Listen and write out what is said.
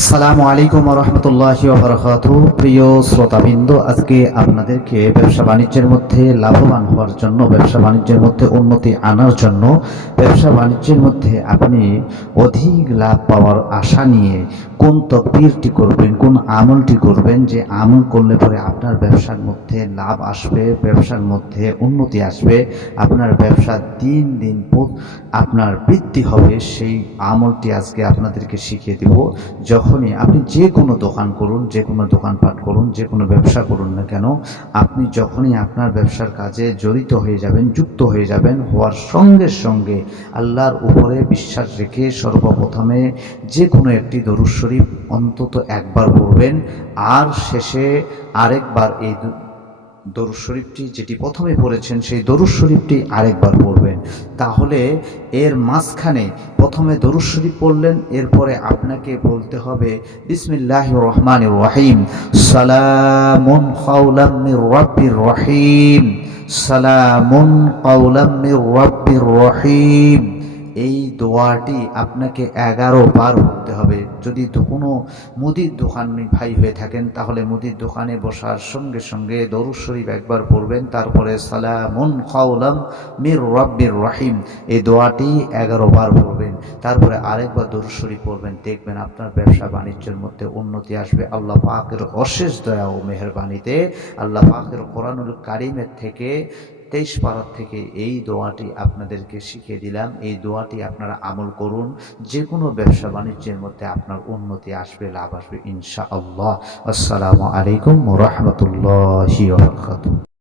আসসালামু আলাইকুম ওয়া রাহমাতুল্লাহি ওয়া বারাকাতুহু। প্রিয় শ্রোতাবৃন্দ, আজকে আপনাদেরকে ব্যবসা বাণিজ্যের মধ্যে লাভবান হওয়ার জন্য, ব্যবসা বাণিজ্যের মধ্যে উন্নতি আনার জন্য, ব্যবসা বাণিজ্যের মধ্যে আপনি অধিক লাভ পাওয়ার আশা নিয়ে কোন তকবীরটি করবেন, কোন আমলটি করবেন, যে আমল করলে পরে আপনার ব্যবসার মধ্যে লাভ আসবে, ব্যবসার মধ্যে উন্নতি আসবে, আপনার ব্যবসা দিন দিন আপনার বৃদ্ধি হবে, সেই আমলটি আজকে আপনাদেরকে শিখিয়ে দেব। যখনই আপনি যে কোনো দোকান করুন, যে কোনো দোকানপাট করুন, যে কোনো ব্যবসা করুন না কেন, আপনি যখনই আপনার ব্যবসার কাজে জড়িত হয়ে যাবেন, যুক্ত হয়ে যাবেন, হওয়ার সঙ্গে সঙ্গে আল্লাহর উপরে বিশ্বাস রেখে সর্বপ্রথমে যে কোনো একটি দরুদ শরীফ অন্তত একবার পড়বেন, আর শেষে আরেকবার এই দরুদ শরীফটি যেটি প্রথমে পড়েছেন সেই দরুদ শরীফটি আরেকবার পড়বেন। তাহলে এর মাঝখানে প্রথমে দরুদ শরীফ পড়লেন, এরপরে আপনাকে বলতে হবে বিসমিল্লাহির রহমানির রহিম, সালামুন কাওলাম মির রাব্বির রহিম, সালামুন কাওলাম মির রাব্বির রহিম। এই দোয়াটি আপনাকে 11 বার পড়তে হবে। যদি কোনো মুদির দোকানি ভাই হয়ে থাকেন, তাহলে মুদির দোকানে বসার সঙ্গে সঙ্গে দরুদ শরীফ একবার পড়বেন, তারপরে সালামুন কাওলাম মির রাব্বির রহিম এই দোয়াটি 11 বার পড়বেন, তারপরে আরেকবার দরুদ শরীফ পড়বেন। দেখবেন আপনার ব্যবসা বাণিজ্যের মধ্যে উন্নতি আসবে। আল্লাহ পাকের অশেষ দয়া ও মেহেরবানিতে, আল্লাহ পাকের কোরআনুল কারীমের থেকে 23 পারা থেকে এই দোয়াটি আপনাদেরকে শিখিয়ে দিলাম। এই দোয়াটি আপনারা আমল করুন, যে কোনো ব্যবসা বাণিজ্যের মধ্যে আপনার উন্নতি আসবে, লাভ আসবে ইনশাআল্লাহ। আসসালামু আলাইকুম ওয়া রাহমাতুল্লাহি ওয়া বারাকাতুহু।